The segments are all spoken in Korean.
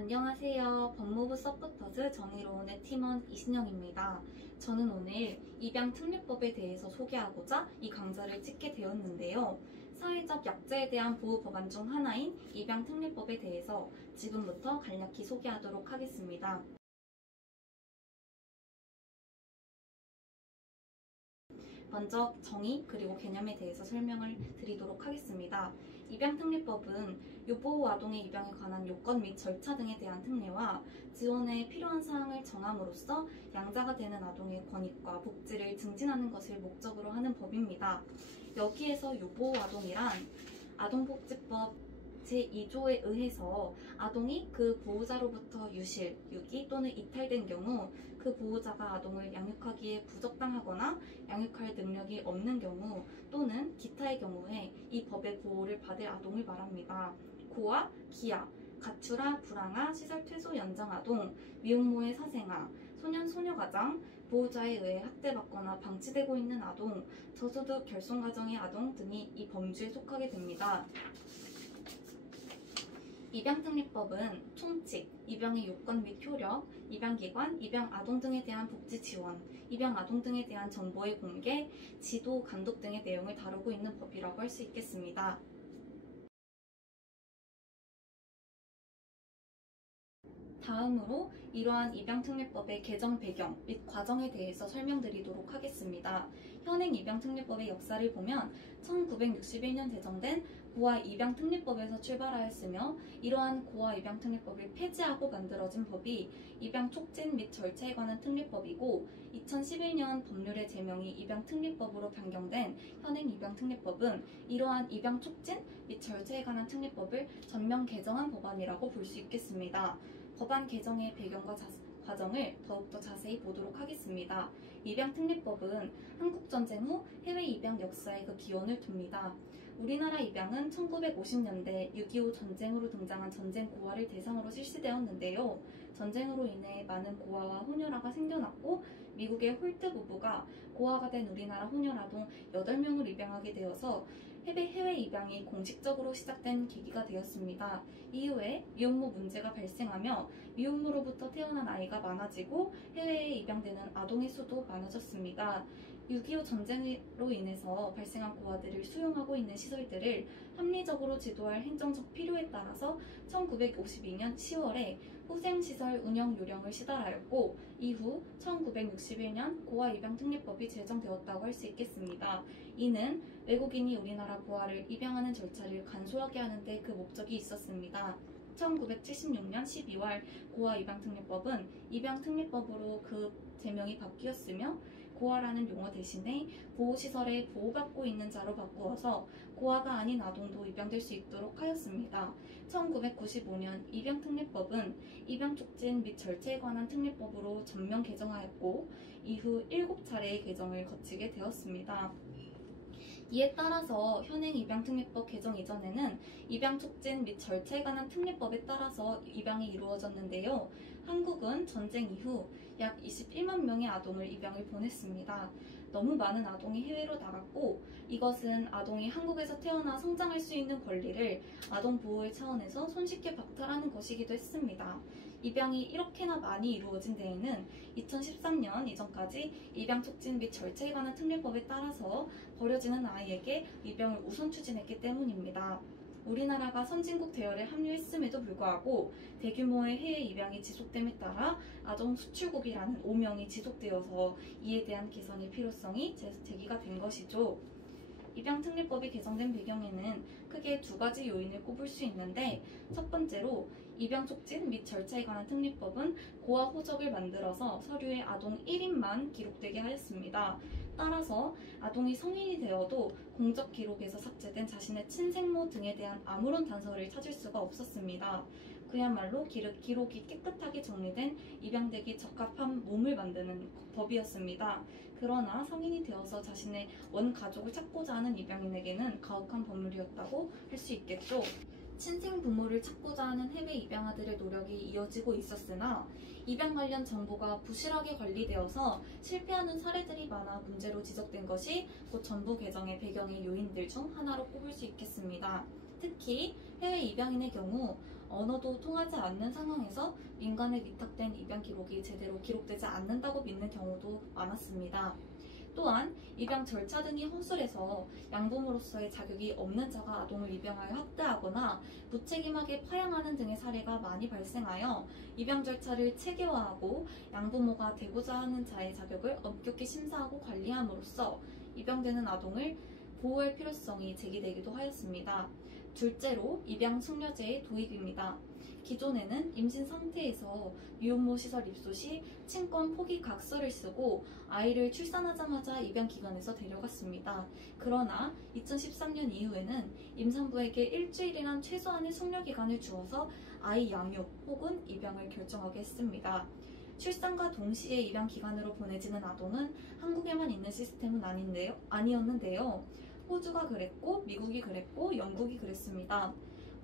안녕하세요. 법무부 서포터즈 정의로운의 팀원 이신영입니다. 저는 오늘 입양특례법에 대해서 소개하고자 이 강좌를 찍게 되었는데요. 사회적 약자에 대한 보호 법안 중 하나인 입양특례법에 대해서 지금부터 간략히 소개하도록 하겠습니다. 먼저 정의 그리고 개념에 대해서 설명을 드리도록 하겠습니다. 입양특례법은 유보호 아동의 입양에 관한 요건 및 절차 등에 대한 특례와 지원에 필요한 사항을 정함으로써 양자가 되는 아동의 권익과 복지를 증진하는 것을 목적으로 하는 법입니다. 여기에서 유보호 아동이란 아동복지법 제2조에 의해서 아동이 그 보호자로부터 유실, 유기 또는 이탈된 경우 그 보호자가 아동을 양육하기에 부적당하거나 양육할 능력이 없는 경우 또는 기타의 경우에 이 법의 보호를 받을 아동을 말합니다. 고아, 기아, 가출아, 불황아, 시설 퇴소 연장 아동, 미혼모의 사생아, 소년, 소녀가장, 보호자에 의해 학대받거나 방치되고 있는 아동, 저소득 결손가정의 아동 등이 이 범주에 속하게 됩니다. 입양특례법은 총칙, 입양의 요건 및 효력, 입양기관, 입양아동 등에 대한 복지 지원, 입양아동 등에 대한 정보의 공개, 지도, 감독 등의 내용을 다루고 있는 법이라고 할 수 있겠습니다. 다음으로 이러한 입양특례법의 개정 배경 및 과정에 대해서 설명드리도록 하겠습니다. 현행 입양특례법의 역사를 보면 1961년 제정된 고아 입양특례법에서 출발하였으며 이러한 고아 입양특례법을 폐지하고 만들어진 법이 입양촉진 및 절차에 관한 특례법이고 2011년 법률의 제명이 입양특례법으로 변경된 현행 입양특례법은 이러한 입양촉진 및 절차에 관한 특례법을 전면 개정한 법안이라고 볼 수 있겠습니다. 법안 개정의 배경과 과정을 더욱더 자세히 보도록 하겠습니다. 입양특례법은 한국전쟁 후 해외 입양 역사에 그 기원을 둡니다. 우리나라 입양은 1950년대 6.25 전쟁으로 등장한 전쟁 고아를 대상으로 실시되었는데요. 전쟁으로 인해 많은 고아와 호녀라가 생겨났고 미국의 홀트 부부가 고아가 된 우리나라 호녀아동 8명을 입양하게 되어서 해외 입양이 공식적으로 시작된 계기가 되었습니다. 이후에 미혼모 문제가 발생하며 미혼모로부터 태어난 아이가 많아지고 해외에 입양되는 아동의 수도 많아졌습니다. 6.25 전쟁으로 인해서 발생한 고아들을 수용하고 있는 시설들을 합리적으로 지도할 행정적 필요에 따라서 1952년 10월에 후생시설 운영 요령을 시달하였고 이후 1961년 고아 입양특례법이 제정되었다고 할 수 있겠습니다. 이는 외국인이 우리나라 고아를 입양하는 절차를 간소하게 하는 데 그 목적이 있었습니다. 1976년 12월 고아 입양특례법은 입양특례법으로 그 제명이 바뀌었으며 고아라는 용어 대신에 보호시설에 보호받고 있는 자로 바꾸어서 고아가 아닌 아동도 입양될 수 있도록 하였습니다. 1995년 입양특례법은 입양촉진 및 절차에 관한 특례법으로 전면 개정하였고 이후 7차례의 개정을 거치게 되었습니다. 이에 따라서 현행 입양특례법 개정 이전에는 입양촉진 및 절차에 관한 특례법에 따라서 입양이 이루어졌는데요. 한국은 전쟁 이후 약 21만 명의 아동을 입양을 보냈습니다. 너무 많은 아동이 해외로 나갔고 이것은 아동이 한국에서 태어나 성장할 수 있는 권리를 아동 보호의 차원에서 손쉽게 박탈하는 것이기도 했습니다. 입양이 이렇게나 많이 이루어진 데에는 2013년 이전까지 입양촉진 및 절차에 관한 특례법에 따라서 버려지는 아이에게 입양을 우선 추진했기 때문입니다. 우리나라가 선진국 대열에 합류했음에도 불구하고 대규모의 해외 입양이 지속됨에 따라 아동 수출국이라는 오명이 지속되어서 이에 대한 개선의 필요성이 제기가 된 것이죠. 입양특례법이 개정된 배경에는 크게 두 가지 요인을 꼽을 수 있는데 첫 번째로 입양촉진 및 절차에 관한 특례법은 고아 호적을 만들어서 서류에 아동 1인만 기록되게 하였습니다. 따라서 아동이 성인이 되어도 공적 기록에서 삭제된 자신의 친생모 등에 대한 아무런 단서를 찾을 수가 없었습니다. 그야말로 기록이 깨끗하게 정리된 입양되기 적합한 몸을 만드는 법이었습니다. 그러나 성인이 되어서 자신의 원가족을 찾고자 하는 입양인에게는 가혹한 법률이었다고 할 수 있겠죠. 친생 부모를 찾고자 하는 해외 입양아들의 노력이 이어지고 있었으나 입양 관련 정보가 부실하게 관리되어서 실패하는 사례들이 많아 문제로 지적된 것이 곧 전부 개정의 배경의 요인들 중 하나로 꼽을 수 있겠습니다. 특히 해외 입양인의 경우 언어도 통하지 않는 상황에서 민간에 위탁된 입양 기록이 제대로 기록되지 않는다고 믿는 경우도 많았습니다. 또한 입양 절차 등이 허술해서 양부모로서의 자격이 없는 자가 아동을 입양하여 학대하거나 무책임하게 파양하는 등의 사례가 많이 발생하여 입양 절차를 체계화하고 양부모가 되고자 하는 자의 자격을 엄격히 심사하고 관리함으로써 입양되는 아동을 보호할 필요성이 제기되기도 하였습니다. 둘째로 입양 숙려제의 도입입니다. 기존에는 임신 상태에서 미혼모 시설 입소 시 친권 포기 각서를 쓰고 아이를 출산하자마자 입양기관에서 데려갔습니다. 그러나 2013년 이후에는 임산부에게 일주일이란 최소한의 숙려기간을 주어서 아이 양육 혹은 입양을 결정하게 했습니다. 출산과 동시에 입양기관으로 보내지는 아동은 한국에만 있는 시스템은 아니었는데요. 호주가 그랬고 미국이 그랬고 영국이 그랬습니다.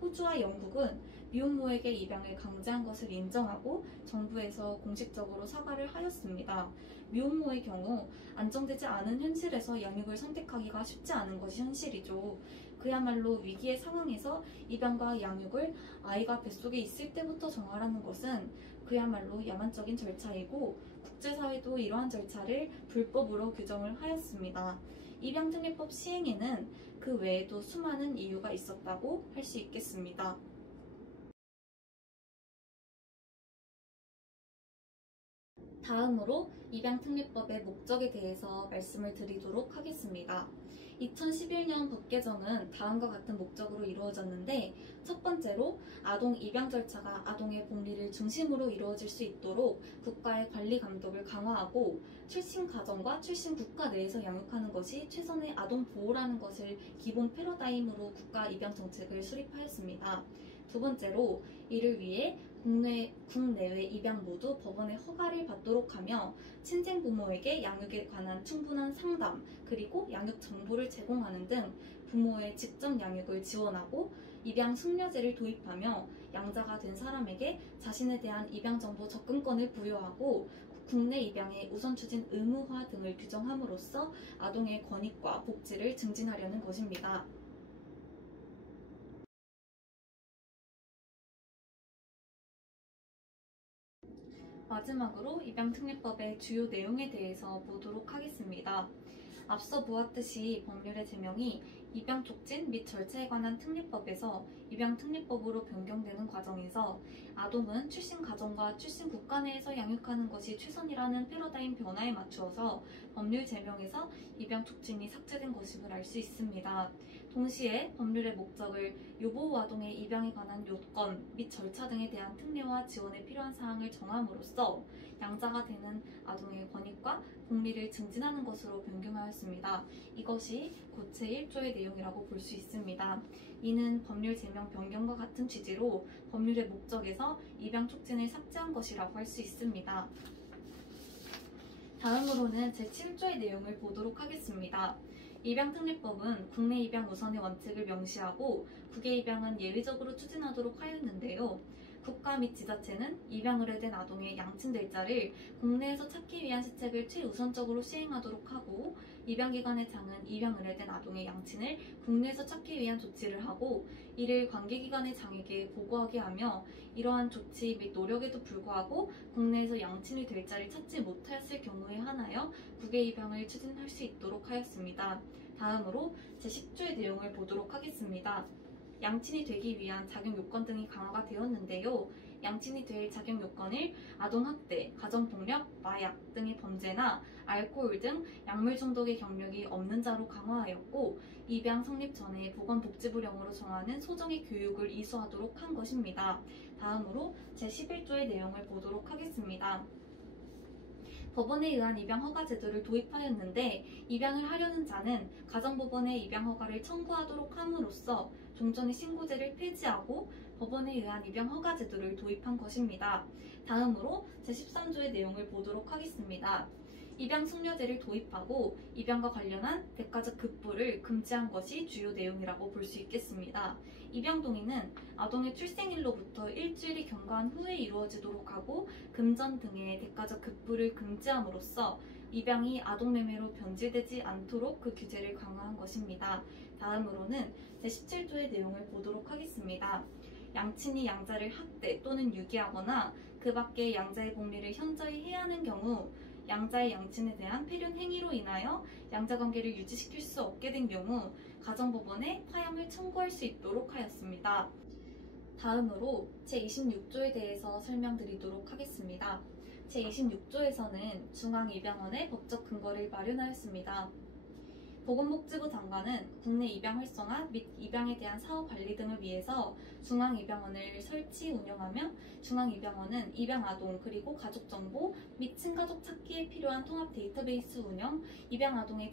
호주와 영국은 미혼모에게 입양을 강제한 것을 인정하고 정부에서 공식적으로 사과를 하였습니다. 미혼모의 경우 안정되지 않은 현실에서 양육을 선택하기가 쉽지 않은 것이 현실이죠. 그야말로 위기의 상황에서 입양과 양육을 아이가 뱃속에 있을 때부터 정하라는 것은 그야말로 야만적인 절차이고 국제사회도 이러한 절차를 불법으로 규정을 하였습니다. 입양특례법 시행에는 그 외에도 수많은 이유가 있었다고 할 수 있겠습니다. 다음으로 입양특례법의 목적에 대해서 말씀을 드리도록 하겠습니다. 2011년 법 개정은 다음과 같은 목적으로 이루어졌는데, 첫 번째로 아동 입양 절차가 아동의 복리를 중심으로 이루어질 수 있도록 국가의 관리 감독을 강화하고 출신 가정과 출신 국가 내에서 양육하는 것이 최선의 아동 보호라는 것을 기본 패러다임으로 국가 입양 정책을 수립하였습니다. 두 번째로 이를 위해 국내외 입양 모두 법원의 허가를 받도록 하며 친생 부모에게 양육에 관한 충분한 상담 그리고 양육 정보를 제공하는 등 부모의 직접 양육을 지원하고 입양 숙려제를 도입하며 양자가 된 사람에게 자신에 대한 입양 정보 접근권을 부여하고 국내 입양의 우선 추진 의무화 등을 규정함으로써 아동의 권익과 복지를 증진하려는 것입니다. 마지막으로 입양특례법의 주요 내용에 대해서 보도록 하겠습니다. 앞서 보았듯이 법률의 제명이 입양 촉진 및 절차에 관한 특례법에서 입양특례법으로 변경되는 과정에서 아동은 출신 가정과 출신 국가 내에서 양육하는 것이 최선이라는 패러다임 변화에 맞추어서 법률 제명에서 입양 촉진이 삭제된 것임을 알 수 있습니다. 동시에 법률의 목적을 유보호 아동의 입양에 관한 요건 및 절차 등에 대한 특례와 지원에 필요한 사항을 정함으로써 양자가 되는 아동의 권익과 복리를 증진하는 것으로 변경하였습니다. 이것이 곧 제1조의 내용이라고 볼 수 있습니다. 이는 법률 제명 변경과 같은 취지로 법률의 목적에서 입양 촉진을 삭제한 것이라고 할 수 있습니다. 다음으로는 제7조의 내용을 보도록 하겠습니다. 입양특례법은 국내 입양 우선의 원칙을 명시하고 국외 입양은 예외적으로 추진하도록 하였는데요. 국가 및 지자체는 입양 의뢰된 아동의 양친될 자를 국내에서 찾기 위한 시책을 최우선적으로 시행하도록 하고 입양기관의 장은 입양 의뢰된 아동의 양친을 국내에서 찾기 위한 조치를 하고 이를 관계기관의 장에게 보고하게 하며 이러한 조치 및 노력에도 불구하고 국내에서 양친이 될 자를 찾지 못하였을 경우에 한하여 국외 입양을 추진할 수 있도록 하였습니다. 다음으로 제10조의 내용을 보도록 하겠습니다. 양친이 되기 위한 자격 요건 등이 강화가 되었는데요. 양친이 될 자격 요건을 아동학대, 가정폭력, 마약 등의 범죄나 알코올 등 약물 중독의 경력이 없는 자로 강화하였고 입양 성립 전에 보건복지부령으로 정하는 소정의 교육을 이수하도록 한 것입니다. 다음으로 제11조의 내용을 보도록 하겠습니다. 법원에 의한 입양 허가 제도를 도입하였는데 입양을 하려는 자는 가정법원에 입양 허가를 청구하도록 함으로써 종전의 신고제를 폐지하고 법원에 의한 입양 허가 제도를 도입한 것입니다. 다음으로 제13조의 내용을 보도록 하겠습니다. 입양 숙려제를 도입하고 입양과 관련한 대가적 급부를 금지한 것이 주요 내용이라고 볼 수 있겠습니다. 입양 동의는 아동의 출생일로부터 일주일이 경과한 후에 이루어지도록 하고 금전 등의 대가적 급부를 금지함으로써 입양이 아동매매로 변질되지 않도록 그 규제를 강화한 것입니다. 다음으로는 제17조의 내용을 보도록 하겠습니다. 양친이 양자를 학대 또는 유기하거나 그 밖에 양자의 복리를 현저히 해하는 경우 양자의 양친에 대한 폐륜 행위로 인하여 양자관계를 유지시킬 수 없게 된 경우 가정법원에 파양을 청구할 수 있도록 하였습니다. 다음으로 제26조에 대해서 설명드리도록 하겠습니다. 제26조에서는 중앙입양원의 법적 근거를 마련하였습니다. 보건복지부 장관은 국내 입양 활성화 및 입양에 대한 사후 관리 등을 위해서 중앙입양원을 설치 운영하며 중앙입양원은 입양아동 그리고 가족정보 및 친가족 찾기에 필요한 통합 데이터베이스 운영, 입양아동의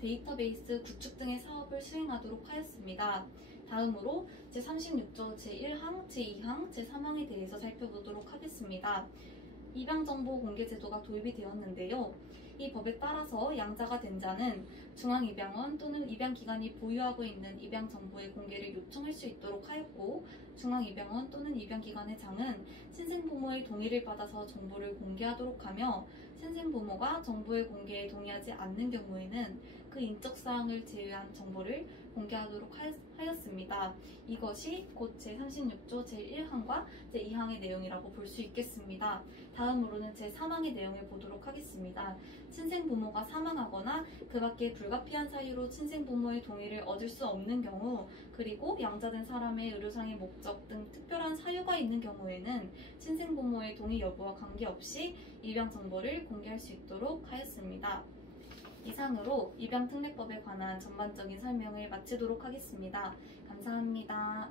데이터베이스 구축 등의 사업을 수행하도록 하였습니다. 다음으로 제36조 제1항, 제2항, 제3항에 대해서 살펴보도록 하겠습니다. 입양정보 공개제도가 도입이 되었는데요. 이 법에 따라서 양자가 된 자는 중앙입양원 또는 입양기관이 보유하고 있는 입양정보의 공개를 요청할 수 있도록 하였고, 중앙입양원 또는 입양기관의 장은 신생부모의 동의를 받아서 정보를 공개하도록 하며, 신생부모가 정보의 공개에 동의하지 않는 경우에는 그 인적사항을 제외한 정보를 공개하도록 하였습니다. 이것이 곧 제36조 제1항과 제2항의 내용이라고 볼 수 있겠습니다. 다음으로는 제3항의 내용을 보도록 하겠습니다. 친생부모가 사망하거나 그 밖에 불가피한 사유로 친생부모의 동의를 얻을 수 없는 경우, 그리고 양자된 사람의 의료상의 목적 등 특별한 사유가 있는 경우에는 친생부모의 동의 여부와 관계없이 입양 정보를 공개할 수 있도록 하였습니다. 이상으로 입양특례법에 관한 전반적인 설명을 마치도록 하겠습니다. 감사합니다.